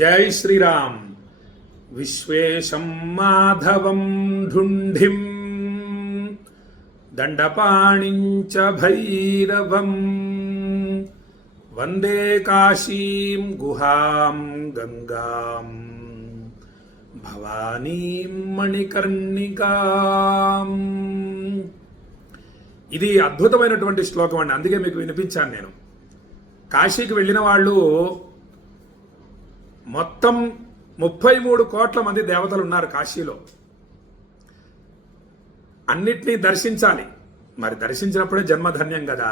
జై శ్రీరామ్. విశ్వేశం మాధవం ఢుంఢిం దండపాణించ భైరవం వందే కాశీం గుహాం గంగాం భవానీం మణికర్ణికాం. ఇది అద్భుతమైనటువంటి శ్లోకం అండి, అందుకే మీకు వినిపించాను. నేను కాశీకి వెళ్ళిన వాళ్ళు మొత్తం 33 కోట్ల మంది దేవతలు ఉన్నారు కాశీలో. అన్నిటినీ దర్శించాలి. మరి దర్శించినప్పుడే జన్మధన్యం కదా.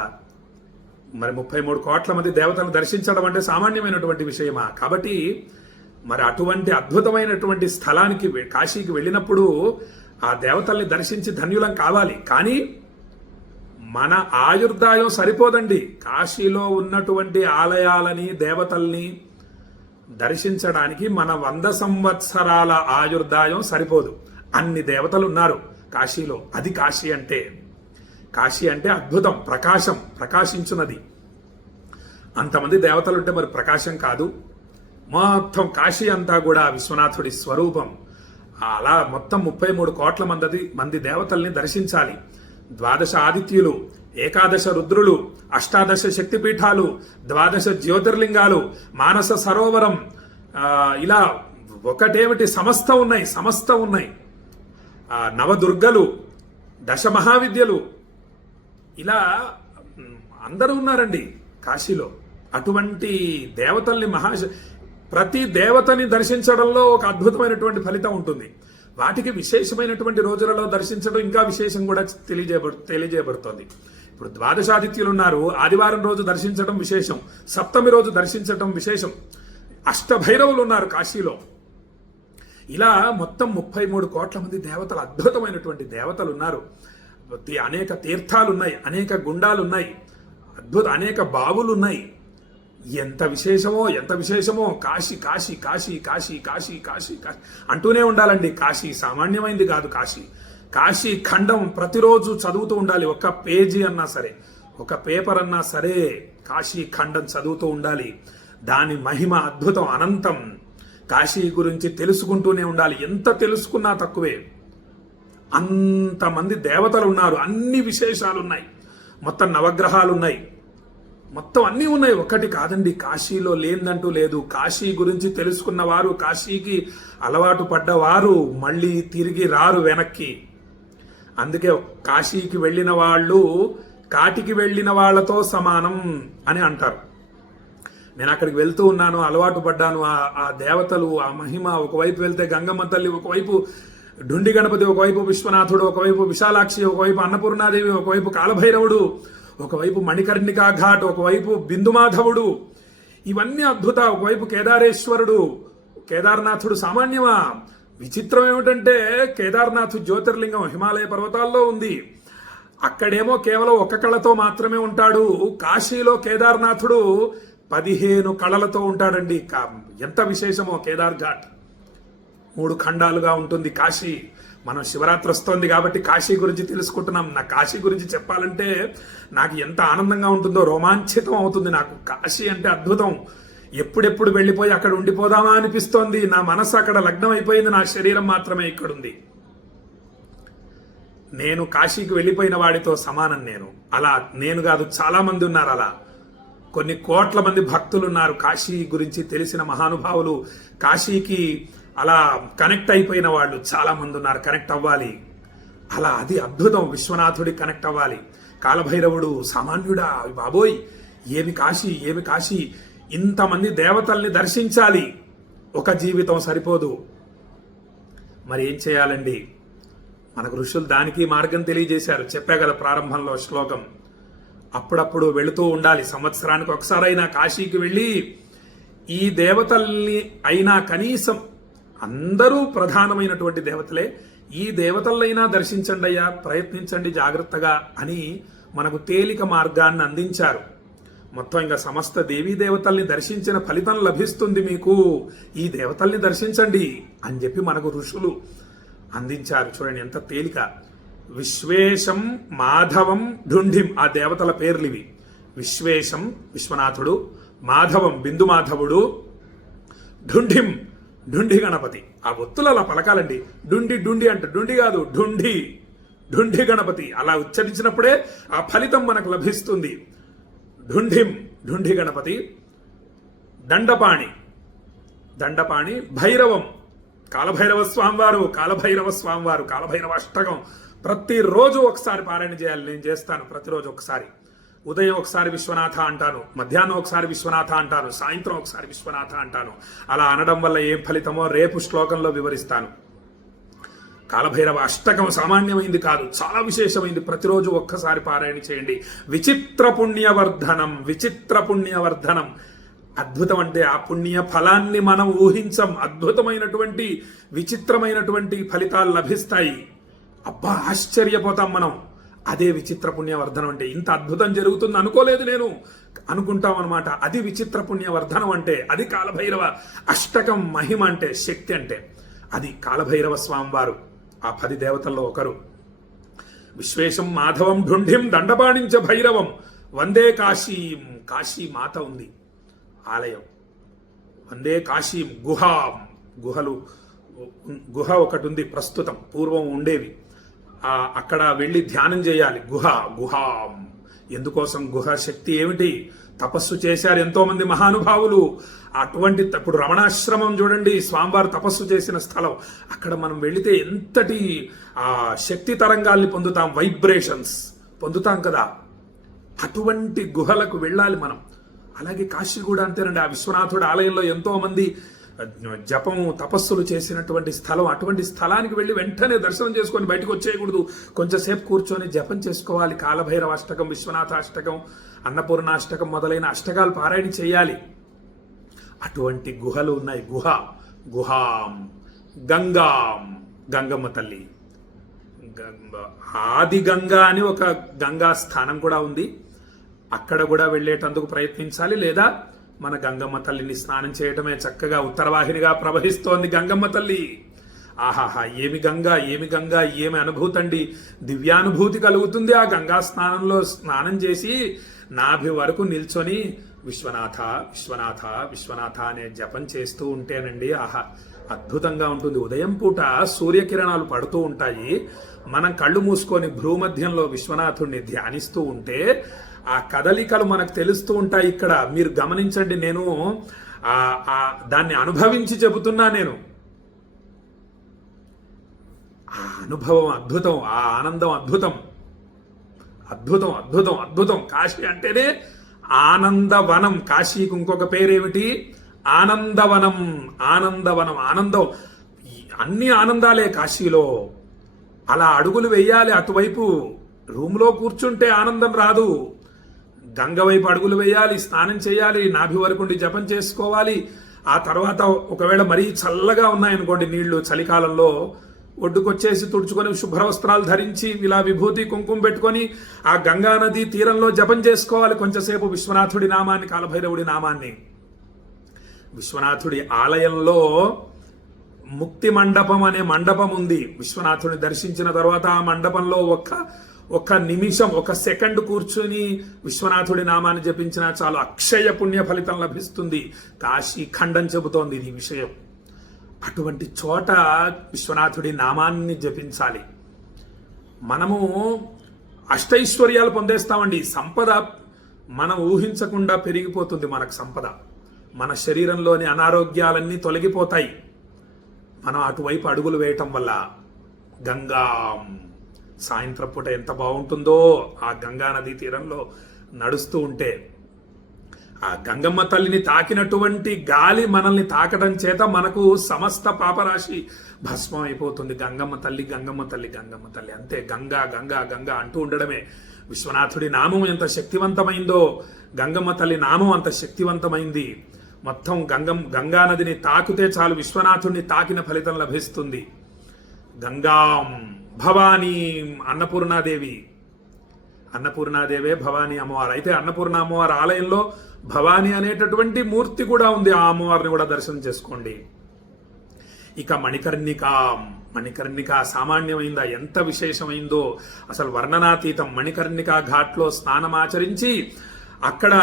మరి 33 కోట్ల మంది దేవతలను దర్శించడం అంటే సామాన్యమైనటువంటి విషయమా? కాబట్టి మరి అటువంటి అద్భుతమైనటువంటి స్థలానికి కాశీకి వెళ్ళినప్పుడు ఆ దేవతల్ని దర్శించి ధన్యులం కావాలి. కానీ మన ఆయుర్దాయం సరిపోదండి. కాశీలో ఉన్నటువంటి ఆలయాలని దేవతల్ని దర్శించడానికి మన 100 సంవత్సరాల ఆయుర్దాయం సరిపోదు. అన్ని దేవతలు ఉన్నారు కాశీలో. అది కాశీ అంటే. కాశీ అంటే అద్భుతం, ప్రకాశం, ప్రకాశించున్నది. అంతమంది దేవతలుంటే మరి ప్రకాశం కాదు? మొత్తం కాశీ అంతా కూడా విశ్వనాథుడి స్వరూపం. అలా మొత్తం 33 కోట్ల మంది దేవతల్ని దర్శించాలి. 12 ఆదిత్యులు, 11 రుద్రులు, 18 శక్తిపీఠాలు, 12 జ్యోతిర్లింగాలు, మానస సరోవరం, ఇలా ఒకటేమిటి సమస్తం ఉన్నాయి. నవదుర్గలు, 10 మహావిద్యలు, ఇలా అందరూ ఉన్నారండి కాశీలో. అటువంటి దేవతల్ని ప్రతి దేవతని దర్శించడంలో ఒక అద్భుతమైనటువంటి ఫలితం ఉంటుంది. వాటికి విశేషమైనటువంటి రోజులలో దర్శించడం ఇంకా విశేషం కూడా తెలియజేయబడుతోంది. ఇప్పుడు 12 ఆదిత్యులు ఉన్నారు, ఆదివారం రోజు దర్శించడం విశేషం, సప్తమి రోజు దర్శించడం విశేషం. అష్టభైరవులు ఉన్నారు కాశీలో. ఇలా మొత్తం 33 కోట్ల మంది దేవతలు, అద్భుతమైనటువంటి దేవతలు ఉన్నారు. అనేక తీర్థాలు ఉన్నాయి, అనేక గుండాలు ఉన్నాయి, అనేక బావులు ఉన్నాయి. ఎంత విశేషమో కాశీ కాశీ కాశీ కాశీ కాశీ కాశీ కాశీ అంటూనే ఉండాలండి. కాశీ సామాన్యమైంది కాదు. కాశీ ఖండం ప్రతిరోజు చదువుతూ ఉండాలి. ఒక పేజీ అన్నా సరే, ఒక పేపర్ అన్నా సరే కాశీ ఖండం చదువుతూ ఉండాలి. దాని మహిమ అద్భుతం, అనంతం. కాశీ గురించి తెలుసుకుంటూనే ఉండాలి. ఎంత తెలుసుకున్నా తక్కువే. అంతమంది దేవతలు ఉన్నారు, అన్ని విశేషాలు ఉన్నాయి, మొత్తం నవగ్రహాలు ఉన్నాయి, మొత్తం అన్నీ ఉన్నాయి. ఒకటి కాదండి, కాశీలో లేదంటూ లేదు. కాశీ గురించి తెలుసుకున్న వారు, కాశీకి అలవాటు పడ్డవారు మళ్ళీ తిరిగి రారు వెనక్కి. అందుకే కాశీకి వెళ్ళిన వాళ్ళు కాటికి వెళ్ళిన వాళ్ళతో సమానం అని అంటారు. నేను అక్కడికి వెళ్తూ ఉన్నాను, అలవాటు పడ్డాను. ఆ దేవతలు, ఆ మహిమ. ఒకవైపు వెళ్తే గంగమ్మ తల్లి, ఒకవైపు ఢుండి గణపతి, ఒకవైపు విశ్వనాథుడు, ఒకవైపు విశాలాక్షి, ఒకవైపు అన్నపూర్ణాదేవి, ఒకవైపు కాలభైరవుడు, ఒకవైపు మణికర్ణికా ఘాట్, ఒకవైపు బిందుమాధవుడు. ఇవన్నీ అద్భుత. ఒకవైపు కేదారేశ్వరుడు, కేదార్నాథుడు సామాన్యమా? విచిత్రం ఏమిటంటే కేదార్నాథ్ జ్యోతిర్లింగం హిమాలయ పర్వతాల్లో ఉంది. అక్కడేమో కేవలం ఒక కళతో మాత్రమే ఉంటాడు. కాశీలో కేదార్నాథుడు 15 కళలతో ఉంటాడండి. ఎంత విశేషమో కేదార్ ఘాట్. 3 ఖండాలుగా ఉంటుంది కాశీ. మనం శివరాత్రి వస్తోంది కాబట్టి కాశీ గురించి తెలుసుకుంటున్నాం. నా కాశీ గురించి చెప్పాలంటే నాకు ఎంత ఆనందంగా ఉంటుందో, రోమాంచితం అవుతుంది నాకు. కాశీ అంటే అద్భుతం. ఎప్పుడెప్పుడు వెళ్ళిపోయి అక్కడ ఉండిపోదామా అనిపిస్తోంది. నా మనసు అక్కడ లగ్నం అయిపోయింది, నా శరీరం మాత్రమే ఇక్కడుంది. నేను కాశీకి వెళ్ళిపోయిన వాడితో సమానం. అలా నేను కాదు, చాలా మంది ఉన్నారు. అలా కొన్ని కోట్ల మంది భక్తులు ఉన్నారు. కాశీ గురించి తెలిసిన మహానుభావులు, కాశీకి అలా కనెక్ట్ అయిపోయిన వాళ్ళు చాలా మంది ఉన్నారు. కనెక్ట్ అవ్వాలి. అలా అది అద్భుతం. విశ్వనాథుడి కనెక్ట్ అవ్వాలి. కాలభైరవుడు సామాన్యుడా? బాబోయ్, ఏమి కాశీ! ఇంతమంది దేవతల్ని దర్శించాలి. ఒక జీవితం సరిపోదు. మరి ఏం చేయాలండి? మనకు ఋషులు దానికి మార్గం తెలియజేశారు. చెప్పా కదా ప్రారంభంలో శ్లోకం. అప్పుడప్పుడు వెళుతూ ఉండాలి. సంవత్సరానికి ఒకసారైనా కాశీకి వెళ్ళి ఈ దేవతల్ని అయినా, కనీసం అందరూ ప్రధానమైనటువంటి దేవతలే, ఈ దేవతలైనా దర్శించండి అయ్యా, ప్రయత్నించండి జాగ్రత్తగా అని మనకు తేలిక మార్గాన్ని అందించారు. మొత్తం ఇంకా సమస్త దేవీ దేవతల్ని దర్శించిన ఫలితం లభిస్తుంది మీకు. ఈ దేవతల్ని దర్శించండి అని చెప్పి మనకు ఋషులు అందించారు. చూడండి ఎంత తేలిక. విశ్వేశం మాధవం ఢుంఢిం, ఆ దేవతల పేర్లు ఇవి. విశ్వేశం విశ్వనాథుడు, మాధవం బిందుమాధవుడు, ఢుంఢిం ఢుండి గణపతి. ఆ ఒత్తులు అలా పలకాలండి. డుండి డుండి అంటే డుండి కాదు, ఢుండి ఢుండి గణపతి. అలా ఉచ్చరించినప్పుడే ఆ ఫలితం మనకు లభిస్తుంది. ఢుంఢిం ఢుండి గణపతి. దండపాణి దండపాణి. భైరవం కాలభైరవ స్వామివారు, కాలభైరవ స్వామివారు, కాలభైరవ అష్టకం ప్రతిరోజు ఒకసారి పారాయణ చేయాలి. నేను చేస్తాను ప్రతిరోజు ఒకసారి. ఉదయం ఒకసారి విశ్వనాథ అంటాను, మధ్యాహ్నం ఒకసారి విశ్వనాథ అంటాను, సాయంత్రం ఒకసారి విశ్వనాథ అంటాను. అలా అనడం వల్ల ఏం ఫలితమో రేపు శ్లోకంలో వివరిస్తాను. కాలభైరవ అష్టకం సామాన్యమైంది కాదు, చాలా విశేషమైంది. ప్రతిరోజు ఒక్కసారి పారాయణ చేయండి. విచిత్ర పుణ్యవర్ధనం, విచిత్ర పుణ్యవర్ధనం. అద్భుతం అంటే ఆ పుణ్య ఫలాన్ని మనం ఊహించం. అద్భుతమైనటువంటి విచిత్రమైనటువంటి ఫలితాలు లభిస్తాయి. అబ్బా ఆశ్చర్యపోతాం మనం. అదే విచిత్ర పుణ్యవర్ధనం అంటే. ఇంత అద్భుతం జరుగుతుంది అనుకోలేదు నేను అనుకుంటాం అనమాట. అది విచిత్ర పుణ్యవర్ధనం అంటే. అది కాలభైరవ అష్టకం మహిమ అంటే, శక్తి అంటే. అది కాలభైరవ స్వామివారు ఆ 10 దేవతల్లో ఒకరు. విశ్వేశం మాధవం ఢుంఢిం దండపాణించ భైరవం వందే కాశీం. కాశీ మాత ఉంది ఆలయం. వందే కాశీం. గుహ ఒకటి ఉంది ప్రస్తుతం, పూర్వం ఉండేవి. అక్కడ వెళ్ళి ధ్యానం చేయాలి. గుహాం. ఎందుకోసం? గుహ శక్తి ఏమిటి? తపస్సు చేశారు ఎంతో మంది మహానుభావులు. అటువంటి ఇప్పుడు రమణాశ్రమం చూడండి, స్వామివారు తపస్సు చేసిన స్థలం. అక్కడ మనం వెళితే ఎంతటి శక్తి తరంగాల్ని పొందుతాం, వైబ్రేషన్స్ పొందుతాం కదా. అటువంటి గుహలకు వెళ్ళాలి మనం. అలాగే కాశీ కూడా అంతేనండి. ఆ విశ్వనాథుడి ఆలయంలో ఎంతో మంది జపము తపస్సులు చేసినటువంటి స్థలం. అటువంటి స్థలానికి వెళ్ళి వెంటనే దర్శనం చేసుకొని బయటకు వచ్చేయకూడదు. కొంచెంసేపు కూర్చొని జపం చేసుకోవాలి. కాలభైరవ అష్టకం, విశ్వనాథ అష్టకం, అన్నపూర్ణ అష్టకం మొదలైన అష్టకాలు పారాయణ చేయాలి. అటువంటి గుహలు ఉన్నాయి. గుహాం. గంగాం. గంగమ్మ తల్లి. ఆది గంగా అని ఒక గంగా స్థానం కూడా ఉంది. అక్కడ కూడా వెళ్ళేటందుకు ప్రయత్నించాలి. లేదా మన గంగమ్మ తల్లిని స్నానం చేయటమే. చక్కగా ఉత్తరవాహినిగా ప్రవహిస్తోంది గంగమ్మ తల్లి. ఆహాహా, ఏమి గంగా, ఏమి గంగా, ఏమి అనుభూతి అండి. దివ్యానుభూతి కలుగుతుంది ఆ గంగా స్నానంలో. స్నానం చేసి నాభి వరకు నిల్చొని విశ్వనాథ విశ్వనాథ విశ్వనాథ అనే జపం చేస్తూ ఉంటేనండి, ఆహా, అద్భుతంగా ఉంటుంది. ఉదయం పూట సూర్యకిరణాలు పడుతూ ఉంటాయి. మనం కళ్ళు మూసుకొని భ్రూమధ్యంలో విశ్వనాథుడిని ధ్యానిస్తూ ఉంటే ఆ కదలికలు మనకు తెలుస్తూ ఉంటాయి. ఇక్కడ మీరు గమనించండి. నేను దాన్ని అనుభవించి చెబుతున్నా. నేను ఆ అనుభవం అద్భుతం, ఆ ఆనందం అద్భుతం. అద్భుతం అద్భుతం అద్భుతం. కాశీ అంటేనే ఆనందవనం. కాశీకి ఇంకొక పేరేమిటి? ఆనందవనం. ఆనందవనం. ఆనందం. అన్ని ఆనందాలే కాశీలో. అలా అడుగులు వేయాలి అటువైపు. రూమ్లో కూర్చుంటే ఆనందం రాదు. గంగ వైపు అడుగులు వేయాలి, స్నానం చేయాలి, నాభి వరకుండి జపం చేసుకోవాలి. ఆ తర్వాత ఒకవేళ మరీ చల్లగా ఉన్నాయనుకోండి నీళ్లు, చలికాలంలో ఒడ్డుకొచ్చేసి తుడుచుకొని శుభ్రవస్త్రాలు ధరించి ఇలా విభూతి కుంకుమ పెట్టుకొని ఆ గంగా నది తీరంలో జపం చేసుకోవాలి కొంచెంసేపు విశ్వనాథుడి నామాన్ని, కాలభైరవుడి నామాన్ని. విశ్వనాథుడి ఆలయంలో ముక్తి మండపం అనే మండపం ఉంది. విశ్వనాథుడిని దర్శించిన తర్వాత ఆ మండపంలో ఒక్క నిమిషం, ఒక సెకండ్ కూర్చుని విశ్వనాథుడి నామాన్ని జపించినా చాలు అక్షయ పుణ్య ఫలితం లభిస్తుంది. కాశీ ఖండం చెబుతోంది ఇది విషయం. అటువంటి చోట విశ్వనాథుడి నామాన్ని జపించాలి. మనము అష్టైశ్వర్యాలు పొందేస్తామండి. సంపద మనం ఊహించకుండా పెరిగిపోతుంది. మనకు సంపద, మన శరీరంలోని అనారోగ్యాలన్నీ తొలగిపోతాయి మనం అటువైపు అడుగులు వేయటం వల్ల. గంగా సాయంత్రం పూట ఎంత బాగుంటుందో ఆ గంగా నదీ తీరంలో నడుస్తూ ఉంటే. ఆ గంగమ్మ తల్లిని తాకినటువంటి గాలి మనల్ని తాకడం చేత మనకు సమస్త పాపరాశి భస్మం అయిపోతుంది. గంగమ్మ తల్లి, గంగమ్మ తల్లి, గంగమ్మ తల్లి, అంతే. గంగా గంగా గంగా అంటూ ఉండడమే. విశ్వనాథుడి నామం ఎంత శక్తివంతమైందో గంగమ్మ తల్లి నామం అంత శక్తివంతమైంది. మొత్తం గంగా నదిని తాకితే చాలు విశ్వనాథుడిని తాకిన ఫలితం లభిస్తుంది. గంగాం భవానీ. అన్నపూర్ణాదేవే భవానీ అమ్మవారు. అయితే అన్నపూర్ణ అమ్మవారి ఆలయంలో భవానీ అనేటటువంటి మూర్తి కూడా ఉంది. ఆ అమ్మవారిని కూడా దర్శనం చేసుకోండి. ఇక మణికర్ణిక సామాన్యమైందా? ఎంత విశేషమైందో అసలు వర్ణనాతీతం. మణికర్ణిక ఘాట్లో స్నానమాచరించి అక్కడ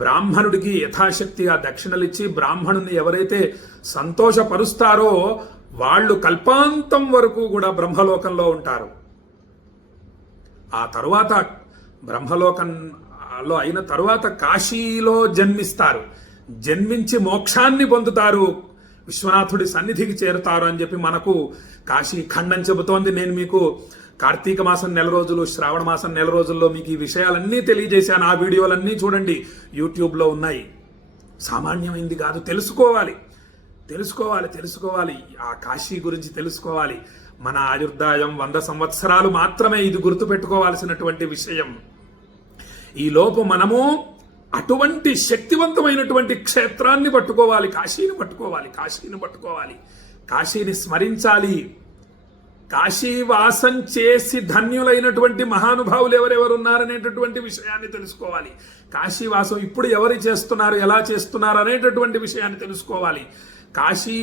బ్రాహ్మణుడికి యథాశక్తిగా దక్షిణలిచ్చి బ్రాహ్మణుని ఎవరైతే సంతోషపరుస్తారో వాళ్ళు కల్పాంతం వరకు కూడా బ్రహ్మలోకంలో ఉంటారు. ఆ తరువాత బ్రహ్మలోకంలో అయిన తరువాత కాశీలో జన్మిస్తారు. జన్మించి మోక్షాన్ని పొందుతారు, విశ్వనాథుడి సన్నిధికి చేరుతారు అని చెప్పి మనకు కాశీ ఖండం చెబుతోంది. నేను మీకు కార్తీక మాసం 9 రోజులు, శ్రావణ మాసం 9 రోజుల్లో మీకు ఈ విషయాలన్నీ తెలియజేశాను. ఆ వీడియోలన్నీ చూడండి, యూట్యూబ్లో ఉన్నాయి. సామాన్యమైంది కాదు, తెలుసుకోవాలి. ఆ కాశీ గురించి తెలుసుకోవాలి. మన ఆయుర్దాయం 100 సంవత్సరాలు మాత్రమే, ఇది గుర్తుపెట్టుకోవాల్సినటువంటి విషయం. ఈ లోపు మనము అటువంటి శక్తివంతమైనటువంటి క్షేత్రాన్ని పట్టుకోవాలి, కాశీని పట్టుకోవాలి, కాశీని స్మరించాలి. కాశీవాసం చేసి ధన్యులైనటువంటి మహానుభావులు ఎవరెవరు ఉన్నారనేటటువంటి విషయాన్ని తెలుసుకోవాలి. కాశీవాసం ఇప్పుడు ఎవరు చేస్తున్నారు, ఎలా చేస్తున్నారు అనేటటువంటి విషయాన్ని తెలుసుకోవాలి. కాశీ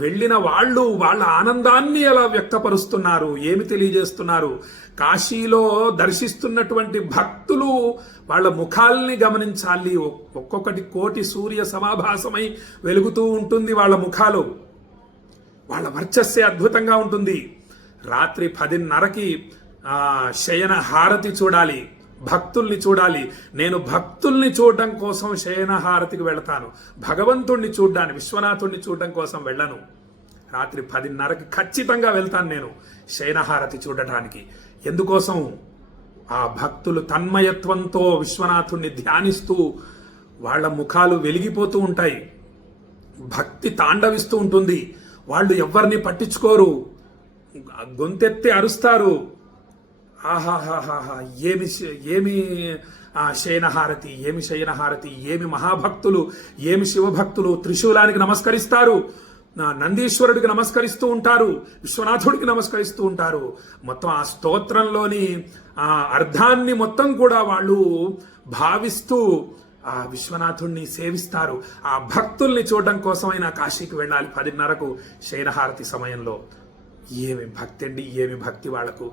వెళ్ళిన వాళ్ళు వాళ్ళ ఆనందాన్ని ఎలా వ్యక్తపరుస్తున్నారు, ఏమి తెలియజేస్తున్నారు, కాశీలో దర్శిస్తున్నటువంటి భక్తులు వాళ్ళ ముఖాల్ని గమనించాలి. ఒక్కొక్కటి కోటి సూర్య సమాభాసమై వెలుగుతూ ఉంటుంది వాళ్ళ ముఖాలు. వాళ్ళ వర్చస్సే అద్భుతంగా ఉంటుంది. రాత్రి 10:30కి శయన హారతి చూడాలి, భక్తుల్ని చూడాలి. నేను భక్తుల్ని చూడడం కోసం శయన హారతికి వెళతాను, భగవంతుణ్ణి చూడ్డానికి, విశ్వనాథుణ్ణి చూడడం కోసం వెళ్ళను. రాత్రి 10:30కి ఖచ్చితంగా వెళ్తాను నేను శయన హారతి చూడటానికి. ఎందుకోసం? ఆ భక్తులు తన్మయత్వంతో విశ్వనాథుణ్ణి ధ్యానిస్తూ వాళ్ళ ముఖాలు వెలిగిపోతూ ఉంటాయి, భక్తి తాండవిస్తూ ఉంటుంది. వాళ్ళు ఎవరిని పట్టించుకోరు, గొంతెత్తి అరుస్తారు. ఆహాహాహా, ఏమి శయనహారతి, ఏమి మహాభక్తులు, ఏమి శివభక్తులు. త్రిశూలానికి నమస్కరిస్తారు, నందీశ్వరుడికి నమస్కరిస్తూ ఉంటారు, విశ్వనాథుడికి నమస్కరిస్తూ ఉంటారు. మొత్తం ఆ స్తోత్రంలోని ఆ అర్థాన్ని మొత్తం కూడా వాళ్ళు భావిస్తూ ఆ విశ్వనాథుణ్ణి సేవిస్తారు. ఆ భక్తుల్ని చూడడం కోసమైనా కాశీకి వెళ్ళాలి 10:30కు శయనహారతి సమయంలో. ఏమి భక్తి అండి, ఏమి భక్తి వాళ్లకు.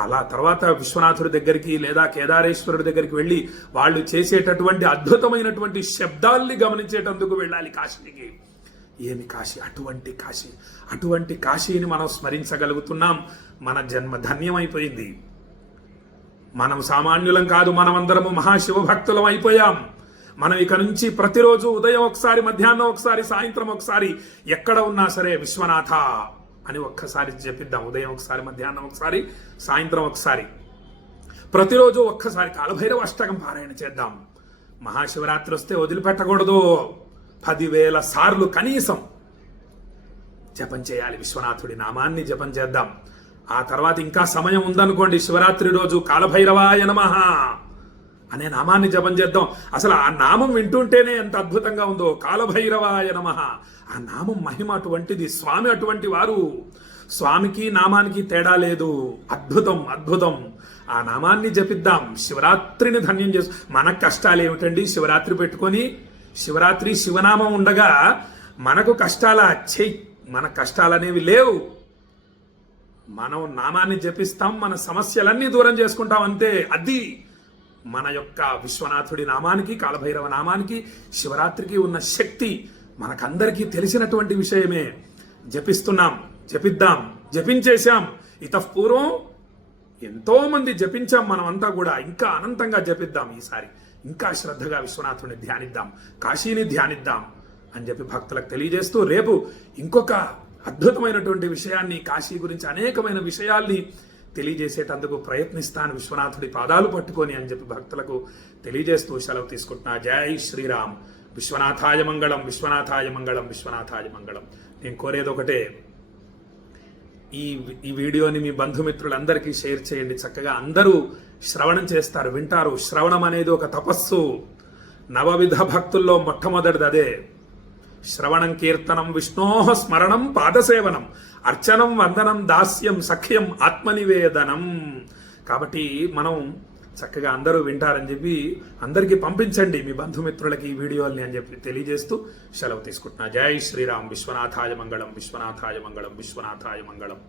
అలా తర్వాత విశ్వనాథుడి దగ్గరికి లేదా కేదారేశ్వరుడి దగ్గరికి వెళ్ళి వాళ్ళు చేసేటటువంటి అద్భుతమైనటువంటి శబ్దాల్ని గమనించేటందుకు వెళ్ళాలి కాశీకి. ఏమి కాశీ, అటువంటి కాశీని మనం స్మరించగలుగుతున్నాం. మన జన్మ ధన్యమైపోయింది. మనం సామాన్యులం కాదు, మనమందరము మహాశివభక్తులం అయిపోయాం. మనం ఇక నుంచి ప్రతిరోజు ఉదయం ఒకసారి, మధ్యాహ్నం ఒకసారి, సాయంత్రం ఒకసారి, ఎక్కడ ఉన్నా సరే విశ్వనాథ అని ఒక్కసారి జపిద్దాం. ఉదయం ఒకసారి, మధ్యాహ్నం ఒకసారి, సాయంత్రం ఒకసారి, ప్రతిరోజు ఒక్కసారి కాలభైరవ అష్టకం పారాయణ చేద్దాం. మహాశివరాత్రి వస్తే వదిలిపెట్టకూడదు. 10,000 సార్లు కనీసం జపం చేయాలి, విశ్వనాథుడి నామాన్ని జపం చేద్దాం. ఆ తర్వాత ఇంకా సమయం ఉందనుకోండి, శివరాత్రి రోజు కాలభైరవాయ నమః అనే నామాన్ని జపం చేద్దాం. అసలు ఆ నామం వింటుంటేనే ఎంత అద్భుతంగా ఉందో, కాలభైరవాయ నమః. ఆ నామం మహిమ అటువంటిది. స్వామి అటువంటి వారు, స్వామికి నామానికి తేడా లేదు. అద్భుతం. ఆ నామాన్ని జపిద్దాం, శివరాత్రిని ధన్యం చేసు. మన కష్టాలు ఏమిటండి, శివరాత్రి పెట్టుకొని, శివరాత్రి శివనామం ఉండగా మనకు కష్టాలా? మన కష్టాలనేవి లేవు. మనం నామాన్ని జపిస్తాం, మన సమస్యలన్నీ దూరం చేసుకుంటాం, అంతే. అది మన యొక్క విశ్వనాథుడి నామానికి, కాలభైరవ నామానికి, శివరాత్రికి ఉన్న శక్తి మనకందరికీ తెలిసినటువంటి విషయమే. జపిస్తున్నాం, జపిద్దాం, జపించేశాం. ఇతఃపూర్వం ఎంతో మంది జపించాం, మనమంతా కూడా. ఇంకా అనంతంగా జపిద్దాం. ఈసారి ఇంకా శ్రద్ధగా విశ్వనాథుడిని ధ్యానిద్దాం, కాశీని ధ్యానిద్దాం అని చెప్పి భక్తులకు తెలియజేస్తూ, రేపు ఇంకొక అద్భుతమైనటువంటి విషయాన్ని, కాశీ గురించి అనేకమైన విషయాల్ని తెలియజేసేటందుకు ప్రయత్నిస్తాను, విశ్వనాథుడి పాదాలు పట్టుకొని అని చెప్పి భక్తులకు తెలియజేస్తూ సెలవు తీసుకుంటున్నా. జై శ్రీరామ్. విశ్వనాథాయ మంగళం, విశ్వనాథాయ మంగళం, విశ్వనాథాయ మంగళం. నేను కోరేది ఒకటే, ఈ వీడియోని మీ బంధుమిత్రులందరికీ షేర్ చేయండి. చక్కగా అందరూ శ్రవణం చేస్తారు, వింటారు. శ్రవణం అనేది ఒక తపస్సు. 9 విధ భక్తుల్లో మొట్టమొదటిది అదే. శ్రవణం, కీర్తనం, విష్ణోః స్మరణం, పాదసేవనం, అర్చనం, వందనం, దాస్యం, సఖ్యం, ఆత్మనివేదనం. కాబట్టి మనం చక్కగా అందరూ వింటారని చెప్పి అందరికీ పంపించండి మీ బంధుమిత్రులకి ఈ వీడియోల్ని అని చెప్పి తెలియజేస్తూ సెలవు తీసుకుంటున్నా. జై శ్రీరామ్. విశ్వనాథాయ మంగళం, విశ్వనాథాయ మంగళం, విశ్వనాథాయ మంగళం.